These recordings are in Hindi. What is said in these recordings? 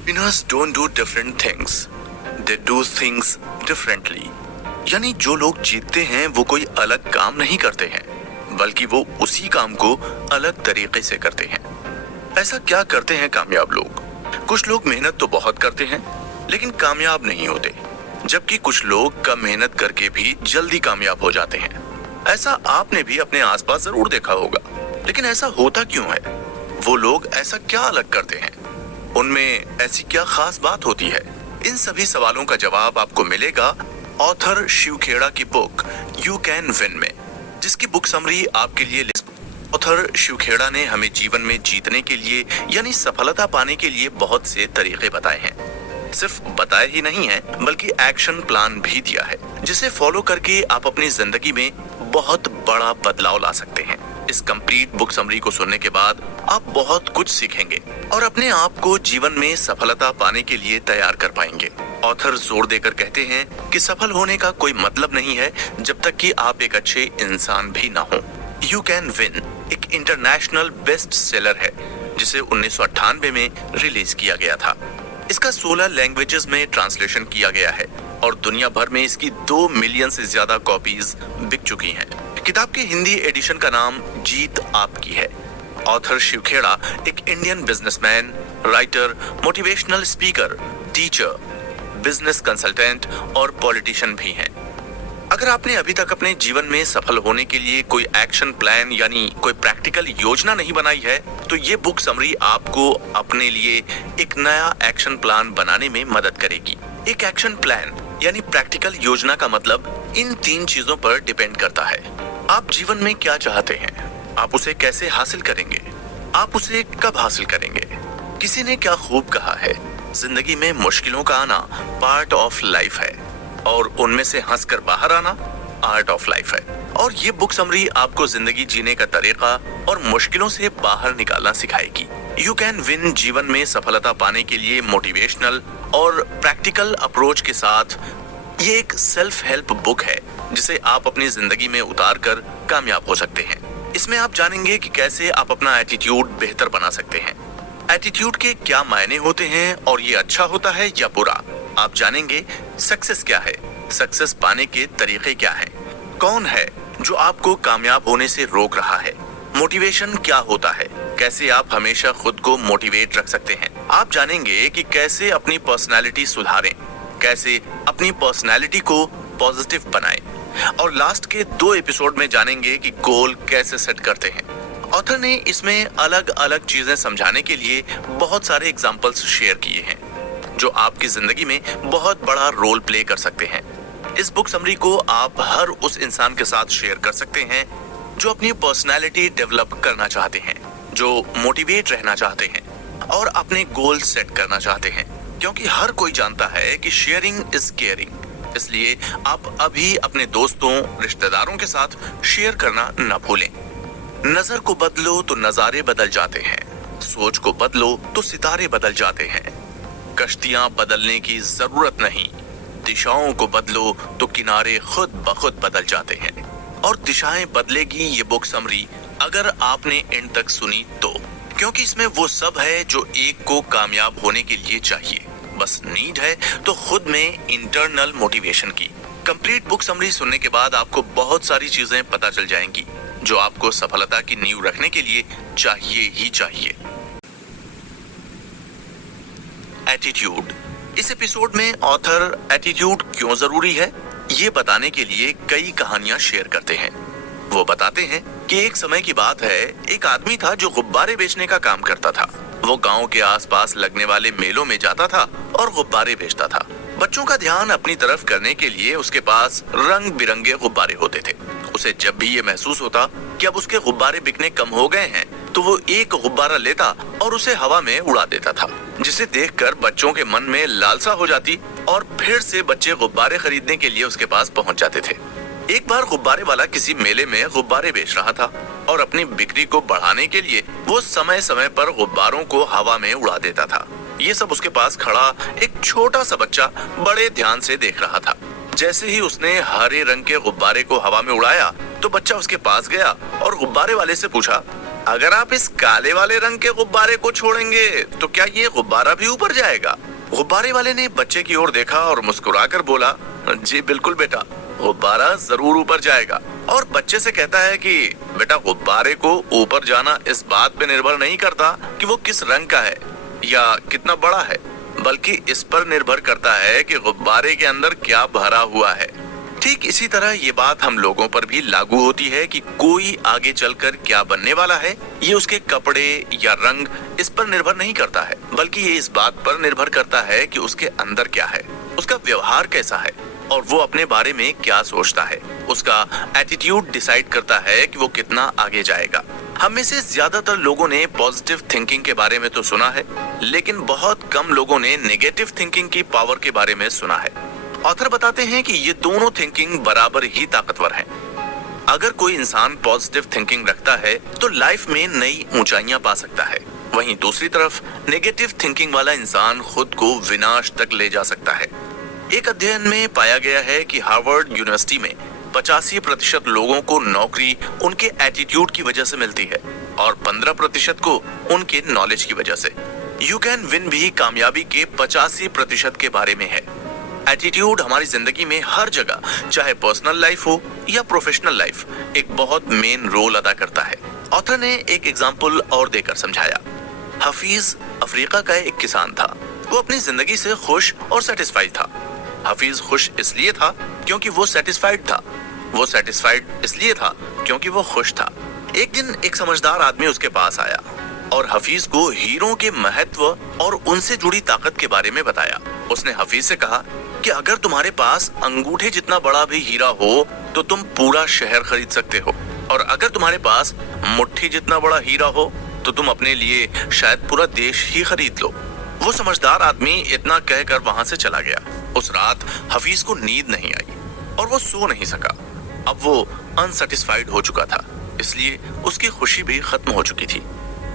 Winners don't do different things, they do things differently. यानी जो लोग जीतते हैं वो कोई अलग काम नहीं करते हैं, बल्कि वो उसी काम को अलग तरीके से करते हैं। ऐसा क्या करते हैं कामयाब लोग? कुछ लोग मेहनत तो बहुत करते हैं लेकिन कामयाब नहीं होते, जबकि कुछ लोग कम मेहनत करके भी जल्दी कामयाब हो जाते हैं। ऐसा आपने भी अपने आसपास जरूर देखा होगा, लेकिन ऐसा होता क्यों है? वो लोग ऐसा क्या अलग करते हैं? उनमें ऐसी क्या खास बात होती है? इन सभी सवालों का जवाब आपको मिलेगा ऑथर शिव खेड़ा की बुक यू कैन विन में, जिसकी बुक समरी आपके लिए ऑथर शिव खेड़ा ने हमें जीवन में जीतने के लिए यानी सफलता पाने के लिए बहुत से तरीके बताए हैं। सिर्फ बताए ही नहीं है, बल्कि एक्शन प्लान भी दिया है, जिसे फॉलो करके आप अपनी जिंदगी में बहुत बड़ा बदलाव ला सकते हैं। इस कंप्लीट बुक समरी को सुनने के बाद आप बहुत कुछ सीखेंगे और अपने आप को जीवन में सफलता पाने के लिए तैयार कर पाएंगे। ऑथर जोर देकर कहते हैं कि सफल होने का कोई मतलब नहीं है जब तक कि आप एक अच्छे इंसान भी ना हो। यू कैन विन एक इंटरनेशनल बेस्ट सेलर है, जिसे 1998 में रिलीज किया गया था। इसका 16 लैंग्वेजेस में ट्रांसलेशन किया गया है और दुनिया भर में इसकी 2 मिलियन से ज्यादा कॉपीज बिक चुकी हैं। किताब के हिंदी एडिशन का नाम जीत आपकी है। ऑथर शिव खेड़ा एक Indian businessman, writer, motivational speaker, teacher, business consultant और पॉलिटिशियन भी हैं। अगर आपने अभी तक अपने जीवन में सफल होने के लिए कोई एक्शन प्लान यानी कोई प्रैक्टिकल योजना नहीं बनाई है, तो ये बुक समरी आपको अपने लिए एक नया एक्शन प्लान बनाने में मदद करेगी। एक एक्शन प्लान यानी प्रैक्टिकल योजना का मतलब इन 3 चीजों पर डिपेंड करता है। आप जीवन में क्या चाहते हैं, आप उसे कैसे हासिल करेंगे, आप उसे कब हासिल करेंगे। किसी ने क्या खूब कहा है, जिंदगी में मुश्किलों का आना पार्ट ऑफ लाइफ है और उनमें से हंसकर बाहर आना आर्ट ऑफ लाइफ है। और ये बुक समरी आपको जिंदगी जीने का तरीका और मुश्किलों से बाहर निकालना सिखाएगी। यू कैन विन जीवन में सफलता पाने के लिए मोटिवेशनल और प्रैक्टिकल अप्रोच के साथ ये एक सेल्फ हेल्प बुक है, जिसे आप अपनी जिंदगी में उतार कर कामयाब हो सकते हैं। इसमें आप जानेंगे कि कैसे आप अपना एटीट्यूड बेहतर बना सकते हैं, एटीट्यूड के क्या मायने होते हैं और ये अच्छा होता है या बुरा। आप जानेंगे सक्सेस क्या है, सक्सेस पाने के तरीके क्या हैं, कौन है जो आपको कामयाब होने से रोक रहा है, मोटिवेशन क्या होता है, कैसे आप हमेशा खुद को मोटिवेट रख सकते हैं। आप जानेंगे कि कैसे अपनी पर्सनालिटी सुधारें, कैसे अपनी पर्सनालिटी को पॉजिटिव बनाएं और लास्ट के 2 एपिसोड में जानेंगे कि गोल कैसे सेट करते हैं। ऑथर ने इसमें अलग अलग चीजें समझाने के लिए बहुत सारे एग्जाम्पल्स शेयर किए हैं, जो आपकी जिंदगी में बहुत बड़ा रोल प्ले कर सकते हैं। इस बुक समरी को आप हर उस इंसान के साथ शेयर कर सकते हैं जो अपनी पर्सनालिटी डेवलप करना चाहते हैं, जो मोटिवेट रहना चाहते हैं और अपने गोल सेट करना चाहते हैं, क्योंकि हर कोई जानता है कि शेयरिंग इज केयरिंग। इसलिए आप अभी अपने दोस्तों, रिश्तेदारों के साथ शेयर करना न भूलें। नजर को बदलो तो नजारे बदल जाते हैं, सोच को बदलो तो सितारे बदल जाते हैं। कश्तियां बदलने की जरूरत नहीं, दिशाओं को बदलो तो किनारे खुद ब खुद बदल जाते हैं। और दिशाएं बदलेगी ये बुक समरी अगर आपने एंड तक सुनी तो, क्योंकि इसमें वो सब है जो एक को कामयाब होने के लिए चाहिए। बस नीड है तो खुद में इंटरनल मोटिवेशन की। कंप्लीट बुक समरी सुनने के बाद आपको बहुत सारी चीजें पता चल जाएंगी जो आपको सफलता की नींव रखने के लिए चाहिए ही चाहिए। एटीट्यूड। इस एपिसोड में ऑथर एटीट्यूड क्यों जरूरी है ये बताने के लिए कई कहानियां शेयर करते हैं। वो बताते हैं कि एक समय की बात है, एक आदमी था जो गुब्बारे बेचने का काम करता था। वो गांव के आसपास लगने वाले मेलों में जाता था और गुब्बारे बेचता था। बच्चों का ध्यान अपनी तरफ करने के लिए उसके पास रंग बिरंगे गुब्बारे होते थे। उसे जब भी ये महसूस होता कि अब उसके गुब्बारे बिकने कम हो गए हैं, तो वो एक गुब्बारा लेता और उसे हवा में उड़ा देता था, जिसे देखकर बच्चों के मन में लालसा हो जाती और फिर से बच्चे गुब्बारे खरीदने के लिए उसके पास पहुंच जाते थे। एक बार गुब्बारे वाला किसी मेले में गुब्बारे बेच रहा था और अपनी बिक्री को बढ़ाने के लिए वो समय समय पर गुब्बारों को हवा में उड़ा देता था। ये सब उसके पास खड़ा एक छोटा सा बच्चा बड़े ध्यान से देख रहा था। जैसे ही उसने हरे रंग के गुब्बारे को हवा में उड़ाया तो बच्चा उसके पास गया और गुब्बारे वाले से पूछा, अगर आप इस काले वाले रंग के गुब्बारे को छोड़ेंगे तो क्या ये गुब्बारा भी ऊपर जाएगा? गुब्बारे वाले ने बच्चे की ओर देखा और मुस्कुराकर बोला, जी बिल्कुल बेटा, गुब्बारा जरूर ऊपर जाएगा। और बच्चे से कहता है कि बेटा, गुब्बारे को ऊपर जाना इस बात पे निर्भर नहीं करता कि वो किस रंग का है या कितना बड़ा है, बल्कि इस पर निर्भर करता है कि गुब्बारे के अंदर क्या भरा हुआ है। ठीक इसी तरह ये बात हम लोगों पर भी लागू होती है कि कोई आगे चलकर क्या बनने वाला है, ये उसके कपड़े या रंग इस पर निर्भर नहीं करता है, बल्कि ये इस बात पर निर्भर करता है कि उसके अंदर क्या है, उसका व्यवहार कैसा है और वो अपने बारे में क्या सोचता है। उसका एटीट्यूड डिसाइड करता है कि वो कितना आगे जाएगा। हम में से ज्यादातर लोगों ने पॉजिटिव थिंकिंग के बारे में तो सुना है, लेकिन बहुत कम लोगों ने नेगेटिव थिंकिंग की पावर के बारे में सुना है। ऑथर बताते हैं कि ये दोनों थिंकिंग बराबर ही ताकतवर हैं। अगर कोई इंसान पॉजिटिव थिंकिंग रखता है तो लाइफ में नई ऊंचाइयां पा सकता है, वहीं दूसरी तरफ नेगेटिव थिंकिंग वाला इंसान खुद को विनाश तक ले जा सकता है। एक अध्ययन में पाया गया है कि हार्वर्ड यूनिवर्सिटी में 85% लोगों को नौकरी उनके एटीट्यूड की वजह से मिलती है और 15% को उनके नॉलेज की वजह से। यू कैन विन भी कामयाबी के 85% के बारे में है। एटीट्यूड हमारी जिंदगी में हर जगह, चाहे पर्सनल लाइफ हो या प्रोफेशनल लाइफ, एक बहुत मेन रोल अदा करता है। ऑथर ने एक एग्जाम्पल और देकर समझाया। हफीज अफ्रीका का एक किसान था। वो अपनी जिंदगी से खुश और सेटिस्फाइड था। हफीज खुश इसलिए था क्योंकि वो सेटिस्फाइड था। वो सेटिस्फाइड इसलिए था क्योंकि वो खुश था। एक दिन एक समझदार आदमी उसके पास आया और हफीज को हीरों के महत्व और उनसे जुड़ी ताकत के बारे में बताया। उसने हफीज से कहा कि अगर तुम्हारे पास अंगूठे जितना बड़ा भी हीरा हो तो तुम पूरा शहर खरीद सकते हो, और अगर तुम्हारे पास मुट्ठी जितना बड़ा हीरा हो तो तुम अपने लिए शायद पूरा देश ही खरीद लो। वो समझदार आदमी इतना कहकर वहां से चला गया। उस रात हफीज को नींद नहीं आई और वो सो नहीं सका। अब वो अनसेटिस्फाइड हो चुका था, इसलिए उसकी खुशी भी खत्म हो चुकी थी।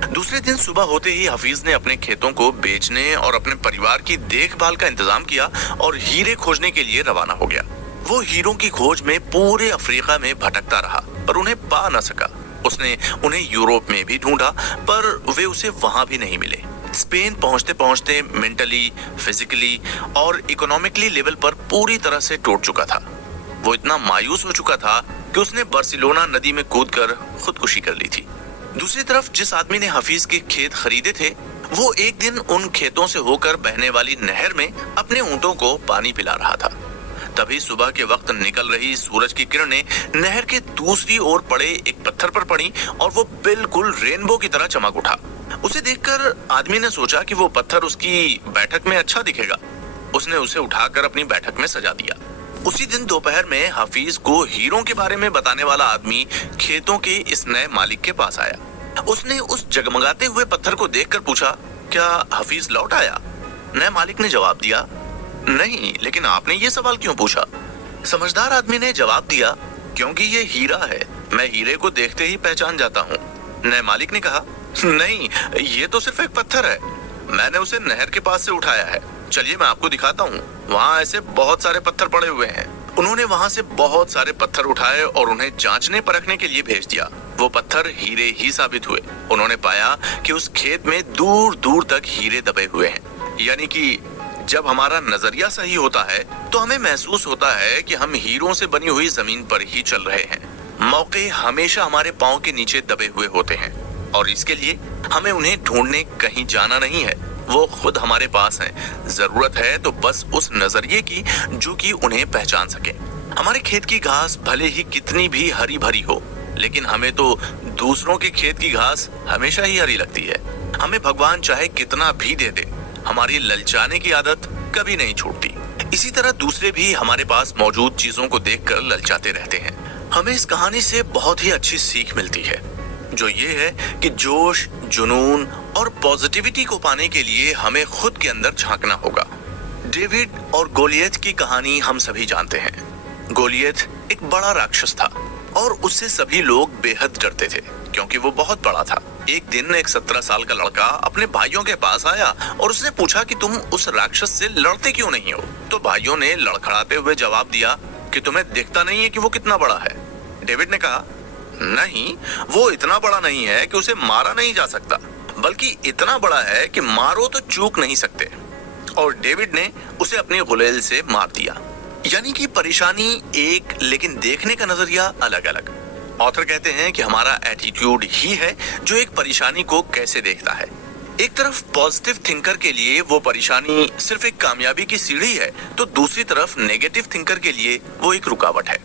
दूसरे दिन सुबह होते ही हफीज ने अपने खेतों को बेचने और अपने परिवार की देखभाल का इंतजाम किया और हीरे खोजने के लिए रवाना हो गया। वो हीरों की खोज में पूरे अफ्रीका में भटकता रहा पर उन्हें पा न सका। उसने उन्हें यूरोप में भी ढूंढा पर वे उसे वहां भी नहीं मिले। स्पेन पहुंचते पहुंचते मेंटली, फिजिकली और इकोनॉमिकली लेवल पर पूरी तरह से टूट चुका था। वो इतना मायूस हो चुका था कि उसने बार्सिलोना नदी में कूदकर खुदकुशी कर ली थी। दूसरी तरफ जिस आदमी ने हफीज के खेत खरीदे थे, वो एक दिन उन खेतों से होकर बहने वाली नहर में अपने ऊंटों को पानी पिला रहा था। तभी सुबह के वक्त निकल रही सूरज की किरणें नहर के दूसरी ओर पड़े एक पत्थर पर पड़ी और वो बिल्कुल रेनबो की तरह चमक उठा। उसे देखकर आदमी ने सोचा कि वो पत्थर उसकी बैठक में अच्छा दिखेगा। उसने उसे उठाकर अपनी बैठक में सजा दिया। उसी दिन दोपहर में हफीज को हीरों के बारे में बताने वाला आदमी खेतों के इस नए मालिक के पास आया। उसने उस जगमगाते हुए पत्थर को देखकर पूछा, क्या हफीज लौट आया? नए मालिक ने जवाब दिया, नहीं, लेकिन आपने ये सवाल क्यों पूछा? समझदार आदमी ने जवाब दिया, क्योंकि ये हीरा है, मैं हीरे को देखते ही पहचान जाता हूँ। नए मालिक ने कहा, नहीं, ये तो सिर्फ एक पत्थर है, मैंने उसे नहर के पास से उठाया है। चलिए मैं आपको दिखाता हूँ, वहाँ ऐसे बहुत सारे पत्थर पड़े हुए हैं। उन्होंने वहाँ से बहुत सारे पत्थर उठाए और उन्हें जांचने परखने के लिए भेज दिया। वो पत्थर हीरे ही साबित हुए। उन्होंने पाया कि उस खेत में दूर दूर तक हीरे दबे हुए हैं। यानी कि जब हमारा नजरिया सही होता है तो हमें महसूस होता है कि हम हीरों से बनी हुई जमीन पर ही चल रहे हैं। मौके हमेशा हमारे पांव के नीचे दबे हुए होते हैं और इसके लिए हमें उन्हें ढूंढने कहीं जाना नहीं है, वो खुद हमारे पास हैं। जरूरत है तो बस उस नजरिए की जो कि उन्हें पहचान सके। हमारे खेत की घास भले ही कितनी भी हरी भरी हो, लेकिन हमें तो दूसरों के खेत की घास हमेशा ही हरी लगती है। हमें भगवान चाहे कितना भी दे दे, हमारी ललचाने की आदत कभी नहीं छूटती। इसी तरह दूसरे भी हमारे पास मौजूद चीजों को देखकर ललचाते रहते हैं। हमें इस कहानी से बहुत ही अच्छी सीख मिलती है, जो ये है कि जोश, जुनून और पॉजिटिविटी को पाने के लिए हमें खुद के अंदर झांकना होगा। डेविड और गोलियत की कहानी हम सभी जानते हैं। गोलियत एक बड़ा राक्षस था और उससे सभी लोग बेहद डरते थे क्योंकि वो बहुत बड़ा था। एक दिन एक 17 साल का लड़का अपने भाइयों के पास आया और उसने पूछा कि तुम उस राक्षस से लड़ते क्यों नहीं हो? तो भाइयों ने लड़खड़ाते हुए जवाब दिया कि तुम्हें दिखता नहीं है कि वो कितना बड़ा है। डेविड ने कहा, नहीं, वो इतना बड़ा नहीं है कि उसे मारा नहीं जा सकता, बल्कि इतना बड़ा है कि मारो तो चूक नहीं सकते। और डेविड ने उसे अपने गुलेल से मार दिया। यानी कि परेशानी एक, लेकिन देखने का नजरिया अलग अलग। ऑथर कहते हैं कि हमारा एटीट्यूड ही है जो एक परेशानी को कैसे देखता है। एक तरफ पॉजिटिव थिंकर के लिए वो परेशानी सिर्फ एक कामयाबी की सीढ़ी है, तो दूसरी तरफ नेगेटिव थिंकर के लिए वो एक रुकावट है।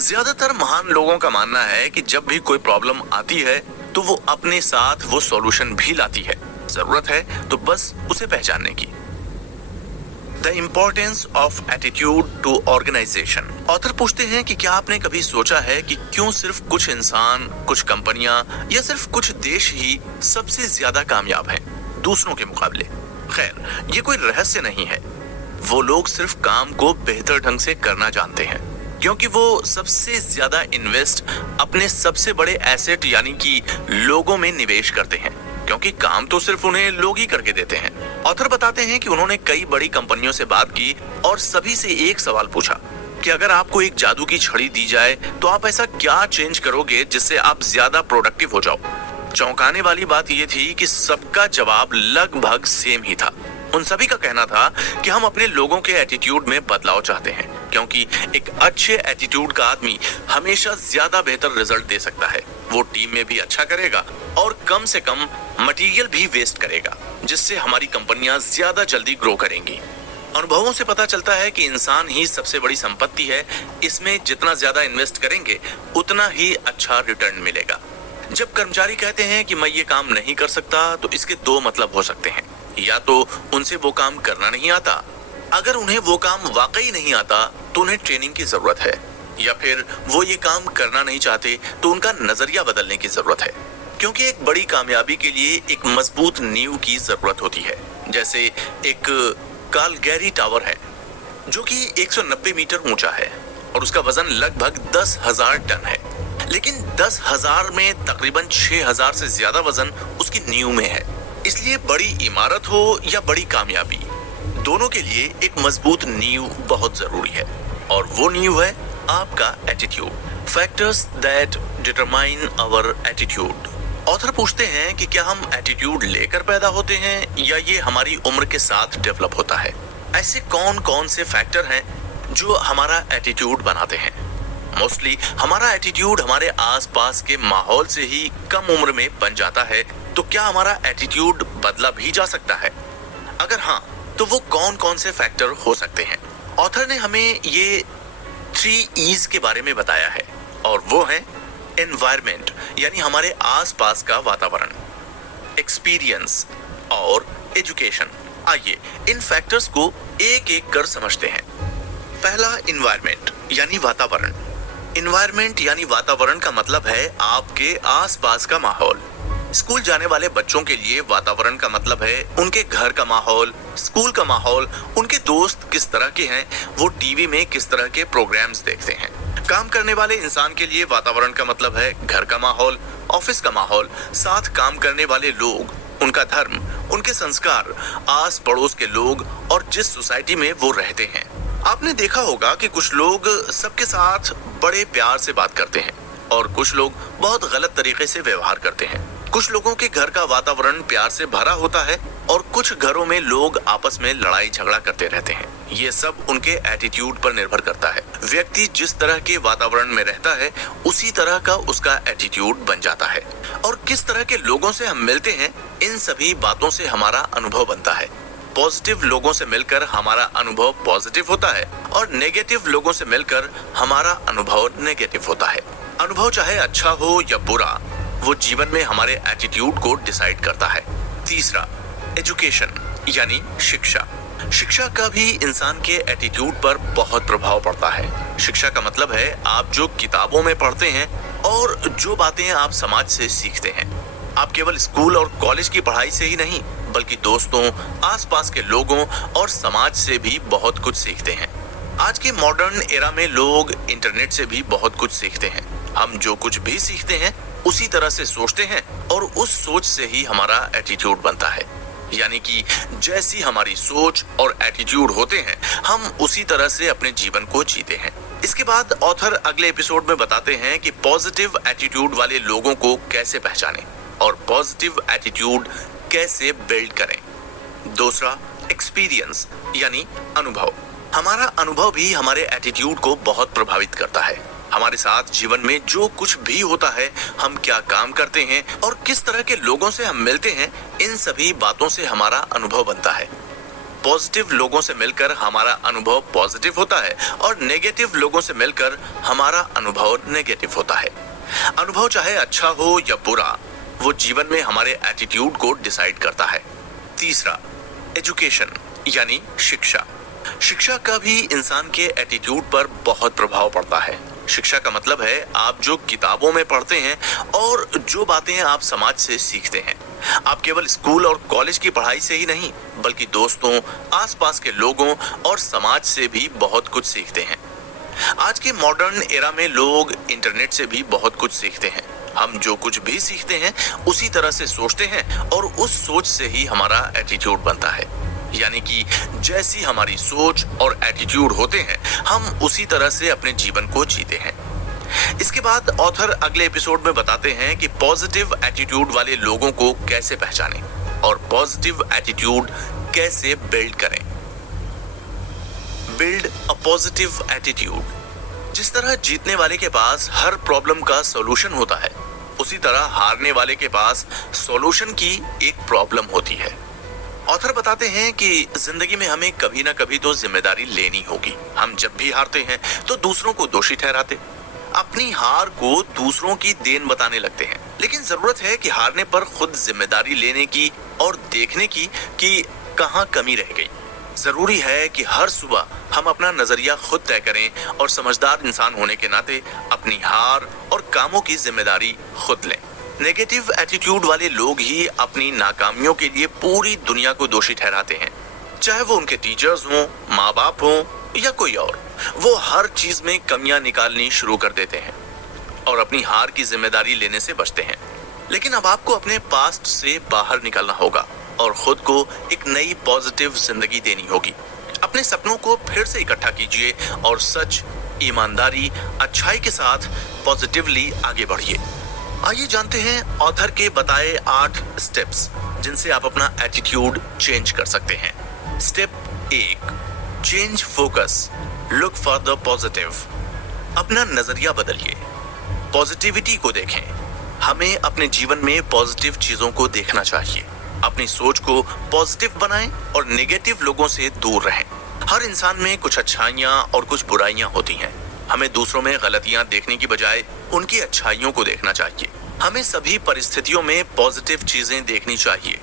ज्यादातर महान लोगों का मानना है कि जब भी कोई प्रॉब्लम आती है तो वो अपने साथ वो सॉल्यूशन भी लाती है। जरूरत है तो बस उसे पहचानने की। The importance of attitude to organization. Author पूछते हैं कि क्या आपने कभी सोचा है कि क्यों सिर्फ कुछ इंसान, कुछ कंपनियां या सिर्फ कुछ देश ही सबसे ज्यादा कामयाब हैं दूसरों के मुकाबले? खैर, ये कोई रहस्य नहीं है। वो लोग सिर्फ काम को बेहतर ढंग से करना जानते हैं, क्योंकि वो सबसे ज्यादा इन्वेस्ट अपने सबसे बड़े एसेट यानी कि लोगों में निवेश करते हैं, क्योंकि काम तो सिर्फ उन्हें लोग ही करके देते हैं। ऑथर बताते हैं कि उन्होंने कई बड़ी कंपनियों से बात की और सभी से एक सवाल पूछा कि अगर आपको एक जादू की छड़ी दी जाए तो आप ऐसा क्या चेंज करोगे जिससे आप ज्यादा प्रोडक्टिव हो जाओ। चौंकाने वाली बात यह थी कि सबका जवाब लगभग सेम ही था। उन सभी का कहना था कि हम अपने लोगों के एटीट्यूड में बदलाव चाहते हैं, क्योंकि एक अच्छे एटीट्यूड का आदमी हमेशा ज्यादा बेहतर रिजल्ट दे सकता है। वो टीम में भी अच्छा करेगा और कम से कम मटेरियल भी वेस्ट करेगा, जिससे हमारी कंपनियां ज्यादा जल्दी ग्रो करेंगी। अनुभवों से पता चलता है कि इंसान ही सबसे बड़ी संपत्ति है। इसमें जितना ज्यादा इन्वेस्ट करेंगे उतना ही अच्छा रिटर्न मिलेगा। जब कर्मचारी कहते हैं कि मैं ये काम नहीं कर सकता, तो इसके दो मतलब हो सकते हैं। या तो उनसे वो काम करना नहीं आता, अगर उन्हें वो काम वाकई नहीं आता तो उन्हें ट्रेनिंग की जरूरत है, या फिर वो ये काम करना नहीं चाहते तो उनका नजरिया बदलने की जरूरत है। क्योंकि एक बड़ी कामयाबी के लिए एक मजबूत नींव की जरूरत होती है। जैसे एक कालगैरी टावर है जो कि 190 मीटर ऊंचा है और उसका वजन लगभग 10,000 टन है, लेकिन 10,000 में तकरीबन 6,000 से ज्यादा वजन उसकी नींव में है। इसलिए बड़ी इमारत हो या बड़ी कामयाबी, दोनों के लिए एक मजबूत नींव बहुत जरूरी है, और वो नींव है आपका attitude. Factors that determine our attitude. Author पूछते हैं कि क्या हम एटीट्यूड लेकर पैदा होते हैं या ये हमारी उम्र के साथ डेवलप होता है। ऐसे कौन कौन से फैक्टर हैं जो हमारा एटीट्यूड बनाते हैं? मोस्टली हमारा एटीट्यूड हमारे आसपास के माहौल से ही कम उम्र में बन जाता है। तो क्या हमारा एटीट्यूड बदला भी जा सकता है? अगर हाँ, तो वो कौन कौन से फैक्टर हो सकते हैं? ऑथर ने हमें ये 3 E's के बारे में बताया है, और वो है एनवायरमेंट यानी हमारे आसपास का वातावरण, एक्सपीरियंस और एजुकेशन। आइए इन फैक्टर्स को एक एक कर समझते हैं। पहला, एनवायरमेंट यानी वातावरण। एनवायरमेंट यानी वातावरण का मतलब है आपके आसपास का माहौल। स्कूल जाने वाले बच्चों के लिए वातावरण का मतलब है उनके घर का माहौल, स्कूल का माहौल, उनके दोस्त किस तरह के हैं, वो टीवी में किस तरह के प्रोग्राम्स देखते हैं। काम करने वाले इंसान के लिए वातावरण का मतलब है घर का माहौल, ऑफिस का माहौल, साथ काम करने वाले लोग, उनका धर्म, उनके संस्कार, आस पड़ोस के लोग और जिस सोसाइटी में वो रहते हैं। आपने देखा होगा कि कुछ लोग सबके साथ बड़े प्यार से बात करते हैं और कुछ लोग बहुत गलत तरीके से व्यवहार करते हैं। कुछ लोगों के घर का वातावरण प्यार से भरा होता है और कुछ घरों में लोग आपस में लड़ाई झगड़ा करते रहते हैं। ये सब उनके एटीट्यूड पर निर्भर करता है। व्यक्ति जिस तरह के वातावरण में रहता है उसी तरह का उसका एटीट्यूड बन जाता है, और किस तरह के लोगों से हम मिलते हैं इन सभी बातों से हमारा अनुभव बनता है। पॉजिटिव लोगों से मिलकर हमारा अनुभव पॉजिटिव होता है और नेगेटिव लोगों से मिलकर हमारा अनुभव नेगेटिव होता है। अनुभव चाहे अच्छा हो या बुरा, वो जीवन में हमारे एटीट्यूड को डिसाइड करता है। तीसरा, एजुकेशन यानी शिक्षा। शिक्षा का भी इंसान के एटीट्यूड पर बहुत प्रभाव पड़ता है। शिक्षा का मतलब है आप जो किताबों में पढ़ते हैं और जो बातें आप समाज से सीखते हैं। आप केवल स्कूल और कॉलेज की पढ़ाई से ही नहीं, बल्कि दोस्तों, आसपास के लोगों और समाज से भी बहुत कुछ सीखते हैं। आज के मॉडर्न एरा में लोग इंटरनेट से भी बहुत कुछ सीखते हैं। हम जो कुछ भी सीखते हैं उसी तरह से सोचते हैं और उस सोच से ही हमारा एटीट्यूड बनता है। यानी कि जैसी हमारी सोच और एटीट्यूड होते हैं, हम उसी तरह से अपने जीवन को जीते हैं। इसके बाद ऑथर अगले एपिसोड में बताते हैं कि पॉजिटिव एटीट्यूड वाले लोगों को कैसे पहचानें और पॉजिटिव एटीट्यूड कैसे बिल्ड करें। दूसरा, एक्सपीरियंस यानी अनुभव। हमारा अनुभव भी हमारे एटीट्यूड को बहुत प्रभावित करता है। हमारे साथ जीवन में जो कुछ भी होता है, हम क्या काम करते हैं और किस तरह के लोगों से हम मिलते हैं, इन सभी बातों से हमारा अनुभव बनता है। पॉजिटिव लोगों से मिलकर हमारा अनुभव पॉजिटिव होता है और नेगेटिव लोगों से मिलकर हमारा अनुभव नेगेटिव होता है। अनुभव चाहे अच्छा हो या बुरा, वो जीवन में हमारे एटीट्यूड को डिसाइड करता है। तीसरा, एजुकेशन यानी शिक्षा। शिक्षा का भी इंसान के एटीट्यूड पर बहुत प्रभाव पड़ता है। शिक्षा का मतलब है आप जो किताबों में पढ़ते हैं और जो बातें आप समाज से सीखते हैं। आप केवल स्कूल और कॉलेज की पढ़ाई से ही नहीं, बल्कि दोस्तों, आसपास के लोगों और समाज से भी बहुत कुछ सीखते हैं। आज के मॉडर्न एरा में लोग इंटरनेट से भी बहुत कुछ सीखते हैं। हम जो कुछ भी सीखते हैं उसी तरह से सोचते हैं और उस सोच से ही हमारा एटीट्यूड बनता है। यानी कि जैसी हमारी सोच और एटीट्यूड होते हैं, हम उसी तरह से अपने जीवन को जीते हैं। इसके बाद ऑथर अगले एपिसोड में बताते हैं कि पॉजिटिव एटीट्यूड वाले लोगों को कैसे पहचानें और पॉजिटिव एटीट्यूड कैसे बिल्ड करें। Build a positive attitude. जिस तरह जीतने वाले के पास हर प्रॉब्लम का सॉल्यूशन होता है, उसी तरह हारने वाले के पास सॉल्यूशन की एक प्रॉब्लम होती है। ऑथर बताते हैं कि जिंदगी में हमें कभी ना कभी तो जिम्मेदारी लेनी होगी। हम जब भी हारते हैं तो दूसरों को दोषी ठहराते, अपनी हार को दूसरों की देन बताने लगते हैं। लेकिन जरूरत है कि हारने पर खुद जिम्मेदारी लेने की और देखने की कि कहां कमी रह गई। जरूरी है कि हर सुबह हम अपना नजरिया खुद तय करें और समझदार इंसान होने के नाते अपनी हार और कामों की जिम्मेदारी खुद लें। नेगेटिव एटीट्यूड वाले लोग ही अपनी नाकामियों के लिए पूरी दुनिया को दोषी ठहराते हैं, चाहे वो उनके टीचर्स हों, माँ बाप हों या कोई और। वो हर चीज में कमियां निकालनी शुरू कर देते हैं और अपनी हार की जिम्मेदारी लेने से बचते हैं। लेकिन अब आपको अपने पास्ट से बाहर निकलना होगा और खुद को एक नई पॉजिटिव जिंदगी देनी होगी। अपने सपनों को फिर से इकट्ठा कीजिए और सच, ईमानदारी, अच्छाई के साथ पॉजिटिवली आगे बढ़िए। आइए जानते हैं ऑथर के बताए 8 स्टेप्स जिनसे आप अपना एटीट्यूड चेंज कर सकते हैं। Step 1, change focus, look for the positive. अपना नजरिया बदलिए, पॉजिटिविटी को देखें। हमें अपने जीवन में पॉजिटिव चीजों को देखना चाहिए। अपनी सोच को पॉजिटिव बनाएं और नेगेटिव लोगों से दूर रहें। हर इंसान में कुछ अच्छाइयां और कुछ बुराइयां होती हैं। हमें दूसरों में गलतियां देखने की बजाय उनकी अच्छाइयों को देखना चाहिए। हमें सभी परिस्थितियों में पॉजिटिव चीजें देखनी चाहिए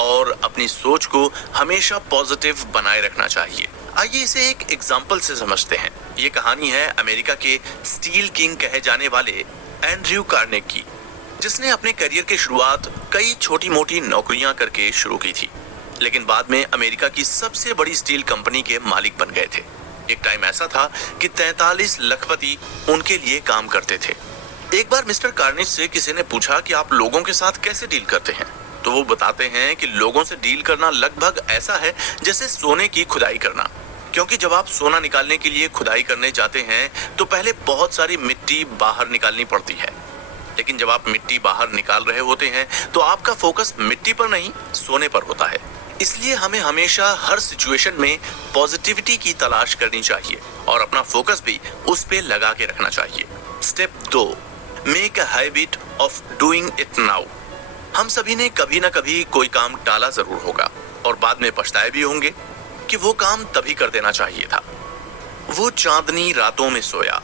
और अपनी सोच को हमेशा पॉजिटिव बनाए रखना चाहिए। आइए इसे एक एग्जाम्पल से समझते हैं। ये कहानी है अमेरिका के स्टील किंग कहे जाने वाले एंड्रयू कार्नेगी की, जिसने अपने करियर की शुरुआत कई छोटी मोटी नौकरियां करके शुरू की थी, लेकिन बाद में अमेरिका की सबसे बड़ी स्टील कंपनी के मालिक बन गए थे। एक टाइम ऐसा था कि 43 लखपति उनके लिए काम करते थे। एक बार मिस्टर कार्नेज से किसी ने पूछा कि आप लोगों के साथ कैसे डील करते हैं, तो वो बताते हैं कि लोगों से डील करना लगभग ऐसा है जैसे सोने की खुदाई करना। क्योंकि जब आप सोना निकालने के लिए खुदाई करने जाते हैं तो पहले बहुत सारी मिट्टी बाहर निकालनी पड़ती है, लेकिन जब आप मिट्टी बाहर निकाल रहे होते हैं तो आपका फोकस मिट्टी पर नहीं, सोने पर होता है। इसलिए हमें हमेशा हर सिचुएशन में पॉजिटिविटी की तलाश करनी चाहिए और अपना फोकस भी उस पे लगा के रखना चाहिए। Step 2, make a habit of doing it now. हम सभी ने कभी ना कभी कोई काम टाला जरूर होगा और बाद में पछताए भी होंगे कि वो काम तभी कर देना चाहिए था। वो चांदनी रातों में सोया,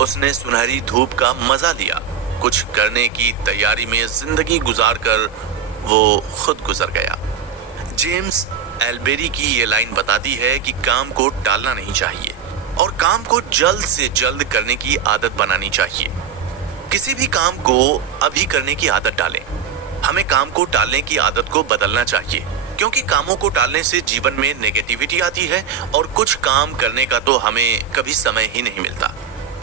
उसने सुनहरी धूप का मजा लिया, कुछ करने की तैयारी में जिंदगी गुजार कर वो खुद गुजर गया। जेम्स एल्बेरी की ये लाइन बताती है कि काम को टालना नहीं चाहिए और काम को जल्द से जल्द करने की आदत बनानी चाहिए। किसी भी काम को अभी करने की आदत डालें। हमें काम को टालने की आदत को बदलना चाहिए, क्योंकि कामों को टालने से जीवन में नेगेटिविटी आती है और कुछ काम करने का तो हमें कभी समय ही नहीं मिलता।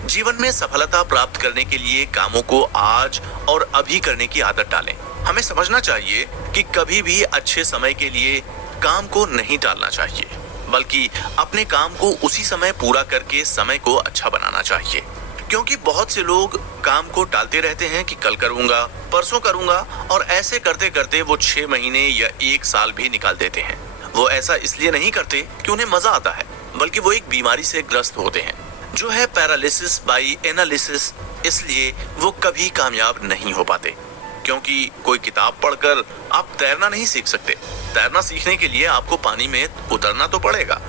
जीवन में सफलता प्राप्त करने के लिए कामों को आज और अभी करने की आदत डालें। हमें समझना चाहिए कि कभी भी अच्छे समय के लिए काम को नहीं टालना चाहिए, बल्कि अपने काम को उसी समय पूरा करके समय को अच्छा बनाना चाहिए। क्योंकि बहुत से लोग काम को टालते रहते हैं कि कल करूंगा, परसों करूंगा, और ऐसे करते करते वो 6 महीने या 1 साल भी निकाल देते हैं। वो ऐसा इसलिए नहीं करते कि उन्हें मजा आता है, बल्कि वो एक बीमारी से ग्रस्त होते हैं, जो है पैरालिसिस बाय एनालिसिस। इसलिए वो कभी कामयाब नहीं हो पाते। क्योंकि कोई किताब पढ़कर आप तैरना नहीं सीख सकते। तैरना सीखने के लिए आपको पानी में उतरना तो पड़ेगा।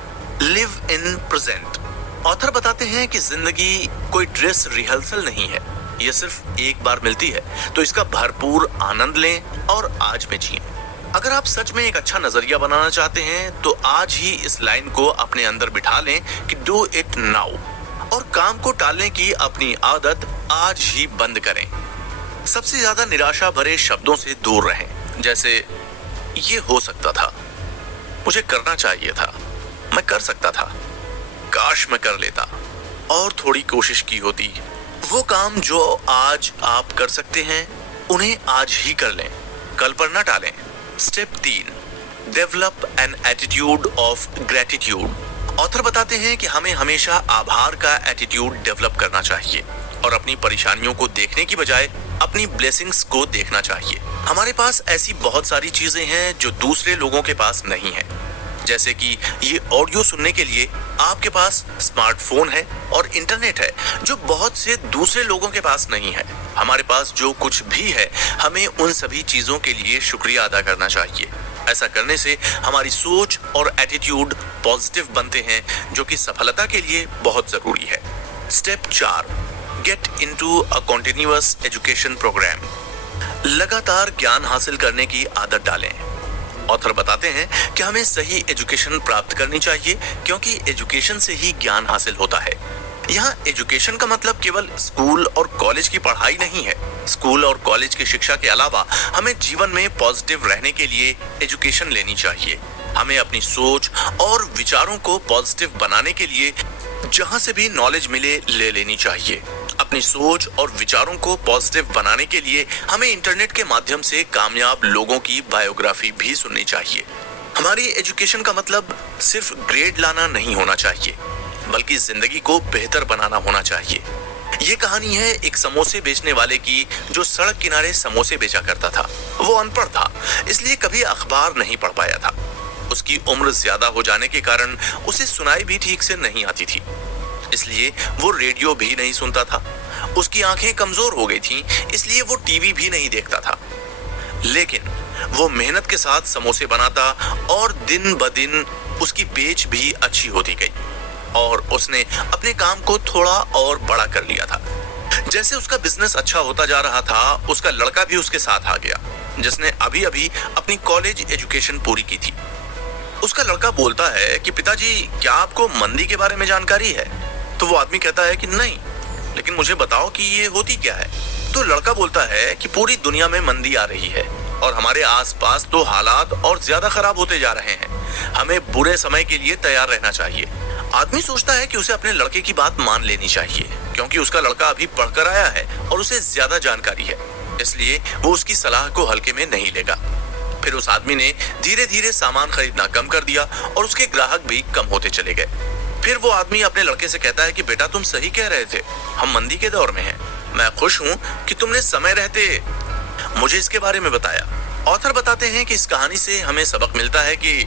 Live in present. ऑथर बताते हैं कि जिंदगी कोई ड्रेस रिहर्सल नहीं है, ये सिर्फ एक बार मिलती है, तो इसका भरपूर आनंद लें और आज में जिएं। अगर आप सच में एक अच्छा नजरिया बनाना चाहते हैं तो आज ही इस लाइन को अपने अंदर बिठा लें कि डू इट नाउ, और काम को टालने की अपनी आदत आज ही बंद करें। सबसे ज्यादा निराशा भरे शब्दों से दूर रहें, जैसे ये हो सकता था, मुझे करना चाहिए था, मैं कर सकता था, काश मैं कर लेता और थोड़ी कोशिश की होती। वो काम जो आज आप कर सकते हैं उन्हें आज ही कर लें, कल पर न टालें। Step 3, develop an attitude of gratitude. Author बताते हैं कि हमें हमेशा आभार का एटीट्यूड डेवलप करना चाहिए और अपनी परेशानियों को देखने की बजाय अपनी ब्लेसिंग्स को देखना चाहिए। हमारे पास ऐसी बहुत सारी चीजें हैं जो दूसरे लोगों के पास नहीं है, जैसे कि ये ऑडियो सुनने के लिए आपके पास स्मार्टफोन है और इंटरनेट है, जो बहुत से दूसरे लोगों के पास नहीं है। हमारे पास जो कुछ भी है, हमें उन सभी चीजों के लिए शुक्रिया अदा करना चाहिए। ऐसा करने से हमारी सोच और एटीट्यूड पॉजिटिव बनते हैं, जो कि सफलता के लिए बहुत जरूरी है। Step 4, get into a continuous education program. लगातार ज्ञान हासिल करने की आदत डालें। ऑथर बताते हैं कि हमें सही एजुकेशन प्राप्त करनी चाहिए, क्योंकि एजुकेशन से ही ज्ञान हासिल होता है। यहाँ एजुकेशन का मतलब केवल स्कूल और कॉलेज की पढ़ाई नहीं है। स्कूल और कॉलेज की शिक्षा के अलावा हमें जीवन में पॉजिटिव रहने के लिए एजुकेशन लेनी चाहिए। हमें अपनी सोच और विचारों को पॉजिटिव बनाने के लिए जहां से भी नॉलेज मिले ले लेनी चाहिए। अपनी सोच और विचारों को पॉजिटिव बनाने के लिए हमें इंटरनेट के माध्यम से कामयाब लोगों की बायोग्राफी भी सुननी चाहिए। हमारी एजुकेशन का मतलब सिर्फ ग्रेड लाना नहीं होना चाहिए, बल्कि जिंदगी को बेहतर बनाना होना चाहिए। ये कहानी है एक समोसे बेचने वाले की, जो सड़क किनारे समोसे बेचा करता था। वो अनपढ़ था, इसलिए कभी अखबार नहीं पढ़ पाया था। उसकी उम्र ज्यादा हो जाने के कारण उसे सुनाई भी ठीक से नहीं आती थी, इसलिए वो रेडियो भी नहीं सुनता था। उसकी आंखें कमजोर हो गई थीं, इसलिए वो टीवी भी नहीं देखता था। लेकिन वो मेहनत के साथ समोसे बनाता और दिन ब दिन उसकी बेच भी अच्छी होती गई और उसने अपने काम को थोड़ा और बड़ा कर लिया था। जैसे उसका बिजनेस अच्छा होता जा रहा था, उसका लड़का भी उसके साथ आ गया, जिसने अभी अभी अपनी कॉलेज एजुकेशन पूरी की थी। उसका लड़का बोलता है कि पिताजी, क्या आपको मंदी के बारे में जानकारी है? तो वो आदमी कहता है कि नहीं, लेकिन मुझे बताओ कि ये होती क्या है। तो लड़का बोलता है कि पूरी दुनिया में मंदी आ रही है और हमारे आसपास तो हालात और ज्यादा खराब होते जा रहे हैं। हमें बुरे समय के लिए तैयार रहना चाहिए। आदमी सोचता है कि उसे अपने लड़के की बात मान लेनी चाहिए, क्योंकि उसका लड़का अभी पढ़कर आया है और उसे ज्यादा जानकारी है, इसलिए वो उसकी सलाह को हल्के में नहीं लेगा। फिर उस आदमी ने धीरे धीरे सामान खरीदना कम कर दिया और उसके ग्राहक भी कम होते चले गए। फिर वो आदमी अपने लड़के से कहता है कि बेटा, तुम सही कह रहे थे, हम मंदी के दौर में हैं। मैं खुश हूँ कि तुमने समय रहते मुझे इसके बारे में बताया। ऑथर बताते हैं कि इस कहानी से हमें सबक मिलता है कि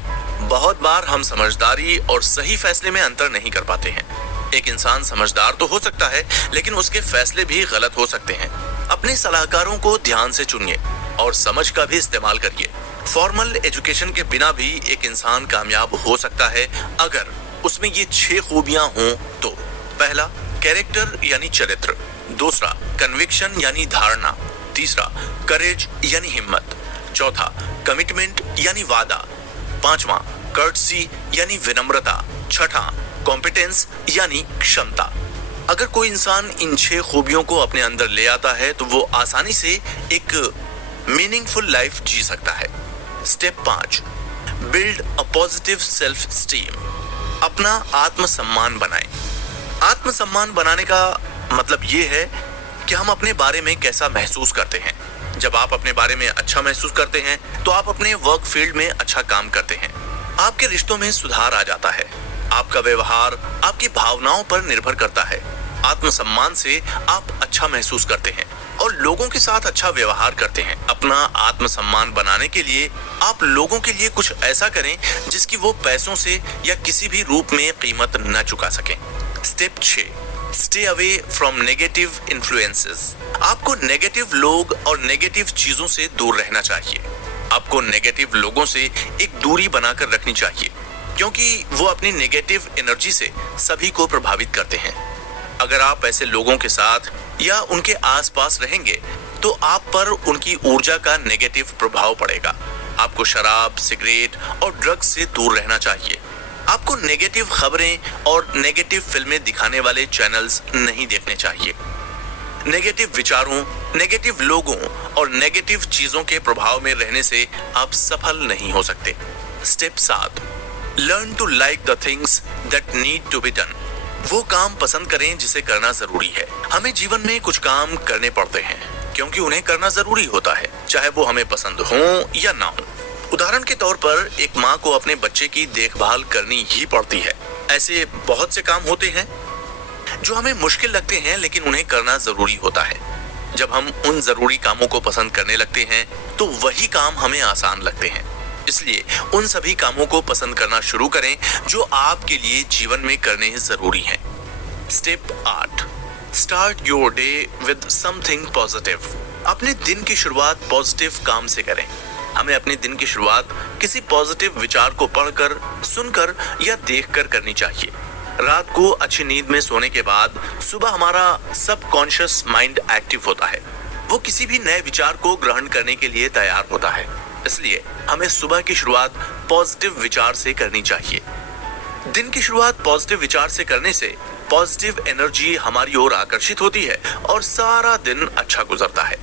बहुत बार हम समझदारी और सही फैसले में अंतर नहीं कर पाते हैं। एक इंसान समझदार तो हो सकता है, लेकिन उसके फैसले भी गलत हो सकते हैं। अपने सलाहकारों को ध्यान से चुनिए और समझ का भी इस्तेमाल करिए। फॉर्मल एजुकेशन के बिना भी एक इंसान कामयाब हो सकता है, अगर उसमें ये 6 खूबियां हों तो। पहला, कैरेक्टर यानी चरित्र। दूसरा, कन्विक्शन यानी धारणा। तीसरा, करेज यानी हिम्मत। चौथा, कमिटमेंट यानी वादा। पांचवा, कर्टसी यानी विनम्रता। छठा, कॉम्पिटेंस यानी क्षमता। अगर कोई इंसान इन 6 खूबियों को अपने अंदर ले आता है तो वो आसानी से एक मीनिंगफुल लाइफ जी सकता है। Step 5, build a positive self esteem. अपना आत्मसम्मान बनाएं। आत्मसम्मान बनाने का मतलब ये है कि हम अपने बारे में कैसा महसूस करते हैं। जब आप अपने बारे में अच्छा महसूस करते हैं तो आप अपने वर्क फील्ड में अच्छा काम करते हैं, आपके रिश्तों में सुधार आ जाता है, आपका व्यवहार आपकी भावनाओं पर निर्भर करता है, आत्मसम्मान से आप अच्छा महसूस करते हैं और लोगों के साथ अच्छा व्यवहार करते हैं। अपना आत्मसम्मान बनाने के लिए आप लोगों के लिए कुछ ऐसा करें जिसकी वो पैसों से या किसी भी रूप में कीमत न चुका सकें। Step 6, stay away from negative influences. आपको नेगेटिव लोग और नेगेटिव चीजों से दूर रहना चाहिए। आपको नेगेटिव लोगों से एक दूरी बनाकर रखनी चाहिए क्योंकि वो अपनी नेगेटिव एनर्जी से सभी को प्रभावित करते हैं। अगर आप ऐसे लोगों के साथ या उनके आसपास रहेंगे तो आप पर उनकी ऊर्जा का नेगेटिव प्रभाव पड़ेगा। आपको शराब, सिगरेट और ड्रग्स से दूर रहना चाहिए। आपको नेगेटिव खबरें और नेगेटिव फिल्में दिखाने वाले चैनल्स नहीं देखने चाहिए। नेगेटिव विचारों, नेगेटिव लोगों और नेगेटिव चीजों के प्रभाव में रहने से आप सफल नहीं हो सकते। Step 7, learn to like the things that need to be done. वो काम पसंद करें जिसे करना जरूरी है। हमें जीवन में कुछ काम करने पड़ते हैं क्योंकि उन्हें करना जरूरी होता है, चाहे वो हमें पसंद हो या ना हो। उदाहरण के तौर पर एक माँ को अपने बच्चे की देखभाल करनी ही पड़ती है। ऐसे बहुत से काम होते हैं जो हमें मुश्किल लगते हैं लेकिन उन्हें करना जरूरी होता है। जब हम उन जरूरी कामों को पसंद करने लगते हैं तो वही काम हमें आसान लगते हैं। इसलिए उन सभी कामों को पसंद करना शुरू करें जो आपके लिए जीवन में करने जरूरी हैं। Step 8, start your day with something positive. अपने दिन की शुरुआत पॉजिटिव काम से करें। हमें अपने दिन की शुरुआत किसी पॉजिटिव विचार को पढ़कर, सुनकर या देखकर करनी चाहिए। रात को अच्छी नींद में सोने के बाद सुबह हमारा सबकॉन्शियस माइंड एक्टिव होता है। वो किसी भी नए विचार को ग्रहण करने के लिए तैयार होता है। इसलिए हमें सुबह की शुरुआत पॉजिटिव विचार से करनी चाहिए। दिन की शुरुआत पॉजिटिव विचार से करने से पॉजिटिव एनर्जी हमारी ओर आकर्षित होती है और सारा दिन अच्छा गुजरता है।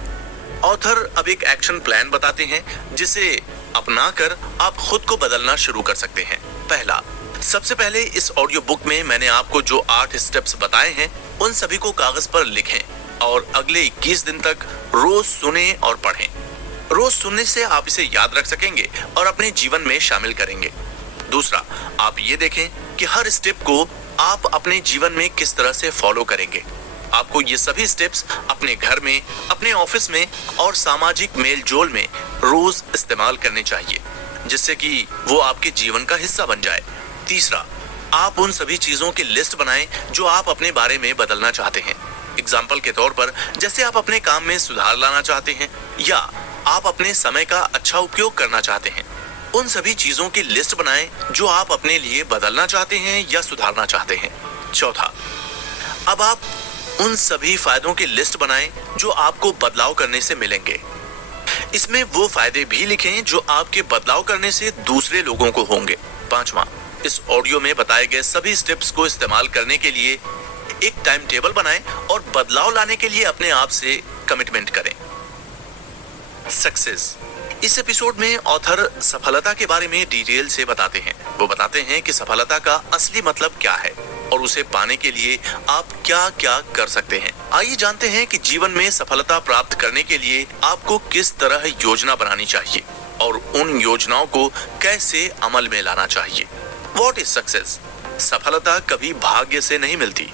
ऑथर अब एक एक्शन प्लान बताते हैं जिसे अपनाकर आप खुद को बदलना शुरू कर सकते हैं। पहला, सबसे पहले इस ऑडियो बुक में मैंने आपको जो 8 स्टेप्स बताए हैं उन सभी को कागज पर लिखें और अगले 21 दिन तक रोज सुने और पढ़ें। रोज सुनने से आप इसे याद रख सकेंगे और अपने जीवन में शामिल करेंगे। दूसरा, आप ये देखें कि हर स्टेप को आप अपने जीवन में किस तरह से फॉलो करेंगे। आपको ये सभी स्टेप्स अपने घर में, अपने ऑफिस में और सामाजिक मेल जोल में रोज इस्तेमाल करने चाहिए जिससे कि वो आपके जीवन का हिस्सा बन जाए। तीसरा, आप उन सभी चीजों की लिस्ट बनाएं जो आप अपने बारे में बदलना चाहते हैं। एग्जाम्पल के तौर पर, जैसे आप अपने काम में सुधार लाना चाहते हैं या आप अपने समय का अच्छा उपयोग करना चाहते हैं। उन सभी चीजों की लिस्ट बनाएं जो आप अपने लिए बदलना चाहते हैं या सुधारना चाहते हैं। चौथा, अब आप उन सभी फायदों की लिस्ट बनाएं जो आपको बदलाव करने से मिलेंगे। इसमें वो फायदे भी लिखें जो आपके बदलाव करने से दूसरे लोगों को होंगे। पांचवा, इस ऑडियो में बताए गए सभी स्टेप्स को इस्तेमाल करने के लिए एक टाइम टेबल बनाएं और बदलाव लाने के लिए अपने आप से कमिटमेंट करें। सक्सेस। इस एपिसोड में ऑथर सफलता के बारे में डिटेल से बताते हैं। वो बताते हैं कि सफलता का असली मतलब क्या है और उसे पाने के लिए आप क्या क्या कर सकते हैं। आइए जानते हैं कि जीवन में सफलता प्राप्त करने के लिए आपको किस तरह योजना बनानी चाहिए और उन योजनाओं को कैसे अमल में लाना चाहिए। What is success? सफलता कभी भाग्य से नहीं मिलती।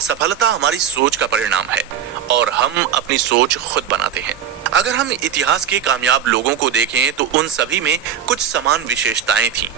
सफलता हमारी सोच का परिणाम है और हम अपनी सोच खुद बनाते हैं। अगर हम इतिहास के कामयाब लोगों को देखें तो उन सभी में कुछ समान विशेषताएं थीं।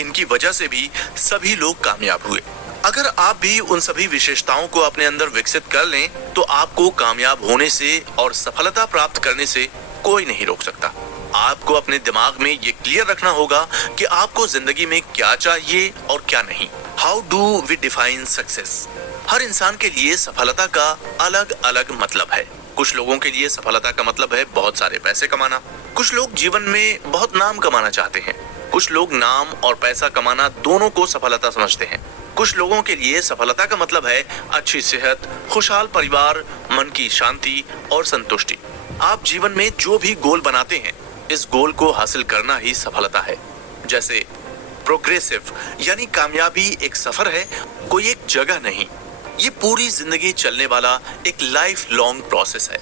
इनकी वजह से भी सभी लोग कामयाब हुए। अगर आप भी उन सभी विशेषताओं को अपने अंदर विकसित कर लें तो आपको कामयाब होने से और सफलता प्राप्त करने से कोई नहीं रोक सकता। आपको अपने दिमाग में ये क्लियर रखना होगा कि आपको जिंदगी में क्या चाहिए और क्या नहीं। How do we define success? हर इंसान के लिए सफलता का अलग अलग मतलब है। कुछ लोगों के लिए सफलता का मतलब है बहुत सारे पैसे कमाना। कुछ लोग जीवन में बहुत नाम कमाना चाहते हैं। कुछ लोग नाम और पैसा कमाना दोनों को सफलता समझते हैं। कुछ लोगों के लिए सफलता का मतलब है अच्छी सेहत, खुशहाल परिवार, मन की शांति और संतुष्टि। आप जीवन में जो भी गोल बनाते हैं, इस गोल को हासिल करना ही सफलता है। जैसे प्रोग्रेसिव यानी कामयाबी एक सफर है, कोई एक जगह नहीं। ये पूरी जिंदगी चलने वाला एक लाइफ लॉन्ग प्रोसेस है।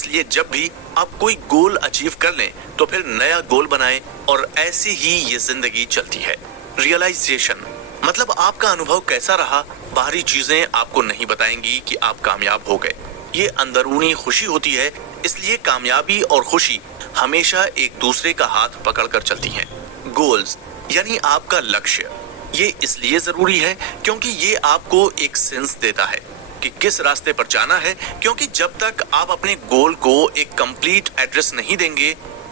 इसलिए जब भी आप कोई गोल अचीव कर लें तो फिर नया गोल बनाएं और ऐसी ही ये जिंदगी चलती है। रियलाइजेशन मतलब आपका अनुभव कैसा रहा, बाहरी चीजें आपको नहीं बताएंगी कि आप कामयाब हो गए। ये अंदरूनी खुशी होती है, इसलिए कामयाबी और खुशी हमेशा एक दूसरे का हाथ पकड़कर चलती हैं। गोल्स यानी आपका लक्ष्य, ये इसलिए जरूरी है क्योंकि ये आपको एक सेंस देता है कि किस रास्ते पर जाना है, क्योंकि जब तक आप अपने गोल को एक कंप्लीट एड्रेस नहीं देंगे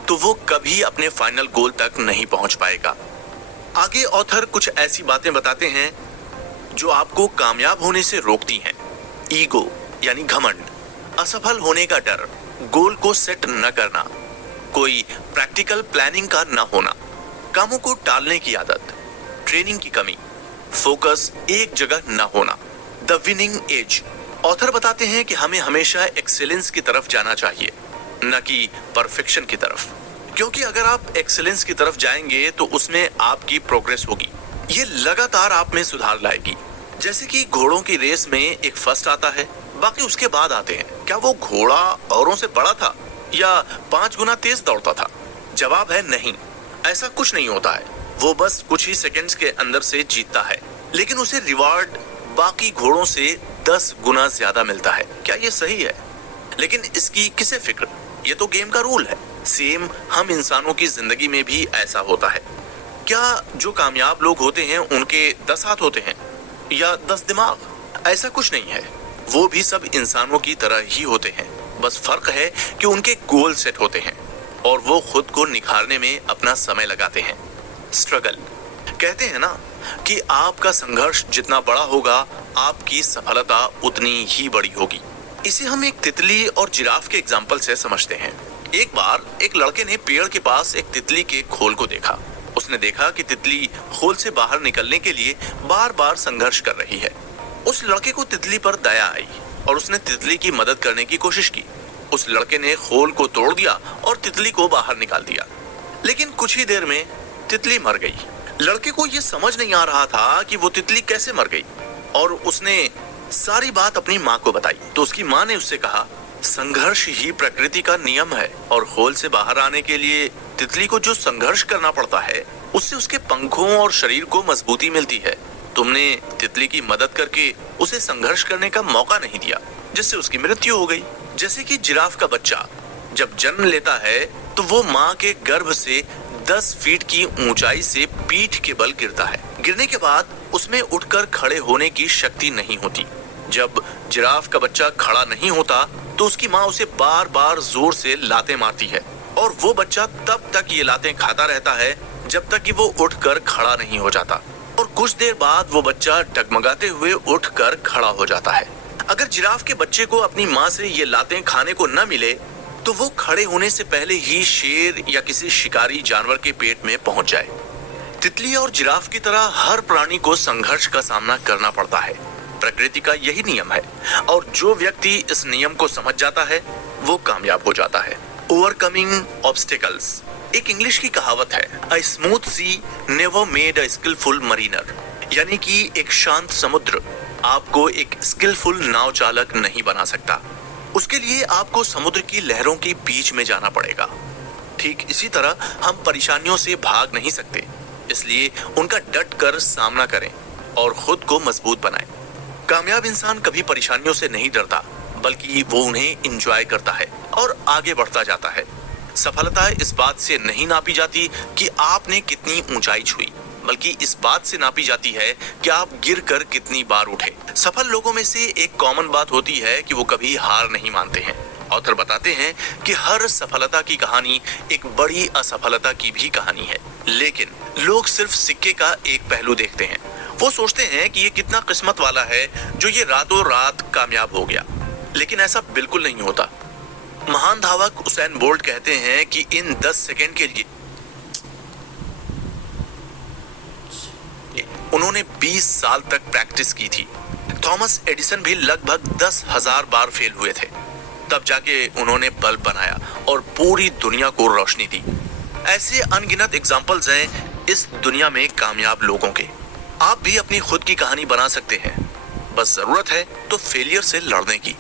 तो वो कभी अपने फाइनल गोल तक नहीं पहुंच पाएगा। आगे ऑथर कुछ ऐसी बातें बताते हैं जो आपको कामयाब होने से रोकती हैं। ईगो यानी घमंड, असफल होने का डर, गोल को सेट न करना, कोई प्रैक्टिकल प्लानिंग का न होना, कामों को टालने की आदत, ट्रेनिंग की कमी, फोकस एक जगह न होना। द विनिंग एज, ऑथर बताते हैं कि हमें हमेशा एक्सीलेंस की तरफ जाना चाहिए, न कि परफेक्शन की तरफ, क्योंकि अगर आप एक्सीलेंस की तरफ जाएंगे तो उसमें आपकी प्रोग्रेस होगी, ये लगातार आप में सुधार लाएगी। जैसे कि घोड़ों की रेस में एक फर्स्ट आता है, बाकी उसके बाद आते हैं। क्या वो घोड़ा औरों से बड़ा था या 5 गुना तेज दौड़ता था? जवाब है नहीं, ऐसा कुछ नहीं होता है। वो बस कुछ ही सेकंड्स के अंदर से जीतता है, लेकिन उसे रिवार्ड बाकी घोड़ों से 10 गुना ज्यादा मिलता है। क्या ये सही है? लेकिन इसकी किसे फिक्र, ये तो गेम का रूल है। सेम हम इंसानों की जिंदगी में भी ऐसा होता है। क्या जो कामयाब लोग होते हैं उनके 10 हाथ होते हैं या 10 दिमाग? ऐसा कुछ नहीं है, वो भी सब इंसानों की तरह ही होते हैं। बस फर्क है कि उनके गोल सेट होते हैं और वो खुद को निखारने में अपना समय लगाते हैं। स्ट्रगल, कहते हैं ना कि आपका संघर्ष जितना बड़ा होगा आपकी सफलता उतनी ही बड़ी होगी। इसे हम एक तितली और जिराफ के एग्जाम्पल से समझते हैं। एक बार एक लड़के ने पेड़ के पास एक तितली के खोल को देखा। उसने देखा कि तितली खोल से बाहर निकलने के लिए बार बार संघर्ष कर रही है। उस लड़के को तितली पर दया आई और उसने तितली की मदद करने की कोशिश की। उस लड़के ने खोल को तोड़ दिया और तितली को बाहर निकाल दिया, लेकिन कुछ ही देर में तितली मर गई। लड़के को यह समझ नहीं आ रहा था कि वो तितली कैसे मर गई और उसने सारी बात अपनी माँ को बताई। तो उसकी माँ ने उससे कहा, संघर्ष ही प्रकृति का नियम है और खोल से बाहर आने के लिए तितली को जो संघर्ष करना पड़ता है उससे उसके पंखों और शरीर को मजबूती मिलती है। तुमने तितली की मदद करके उसे संघर्ष करने का मौका नहीं दिया, जिससे उसकी मृत्यु हो गई। जैसे कि जिराफ का बच्चा जब जन्म लेता है तो वो माँ के गर्भ से 10 फीट की ऊंचाई से पीठ के बल गिरता है। गिरने के बाद उसमें उठकर खड़े होने की शक्ति नहीं होती। जब जिराफ का बच्चा खड़ा नहीं होता तो उसकी माँ उसे बार बार जोर से लातें मारती है और वो बच्चा तब तक ये लातें खाता रहता है जब तक कि वो उठकर खड़ा नहीं हो जाता, और कुछ देर बाद वो बच्चा डगमगाते हुए उठकर खड़ा हो जाता है। अगर जिराफ के बच्चे को अपनी माँ से ये लातें खाने को न मिले तो वो खड़े होने से पहले ही शेर या किसी शिकारी जानवर के पेट में पहुंच जाए। तितली और जिराफ की तरह हर प्राणी को संघर्ष का सामना करना पड़ता है। प्रकृति का यही नियम है और जो व्यक्ति इस नियम को समझ जाता है वो कामयाब हो जाता है। ओवरकमिंग ऑब्स्टिकल्स, एक इंग्लिश की कहावत है, a smooth sea never made a skillful mariner, यानी कि एक शांत समुद्र आपको एक स्किलफुल नाव चालक नहीं बना सकता। उसके लिए आपको समुद्र की लहरों के बीच में जाना पड़ेगा। ठीक इसी तरह हम परेशानियों से भाग नहीं सकते, इसलिए उनका डट कर सामना करें और खुद को मजबूत बनाएं। कामयाब इंसान कभी परेशानियों से नहीं डरता, बल्कि वो उन्हें एंजॉय करता है और आगे बढ़ता जाता है। सफलता इस बात से नहीं नापी जाती कि आपने कितनी ऊंचाई छुई, बल्कि इस बात से नापी जाती है कि आप गिरकर कितनी बार उठे। सफल लोगों में से एक कॉमन बात होती है कि वो कभी हार नहीं मानते हैं। ऑथर बताते हैं कि हर सफलता की कहानी एक बड़ी असफलता की भी कहानी है, लेकिन लोग सिर्फ सिक्के का एक पहलू देखते हैं। वो सोचते हैं कि ये कितना किस्मत वाला है जो ये रातों रात कामयाब हो गया, लेकिन ऐसा बिल्कुल नहीं होता। महान धावक उसेन बोल्ट कहते हैं कि इन 10 सेकंड के लिए उन्होंने 20 साल तक प्रैक्टिस की थी। थॉमस एडिसन भी लगभग 10,000 बार फेल हुए थे, तब जाके उन्होंने बल्ब बनाया और पूरी दुनिया को रोशनी दी। ऐसे अनगिनत एग्जाम्पल्स हैं इस दुनिया में कामयाब लोगों के। आप भी अपनी खुद की कहानी बना सकते हैं, बस जरूरत है तो फेलियर से लड़ने की।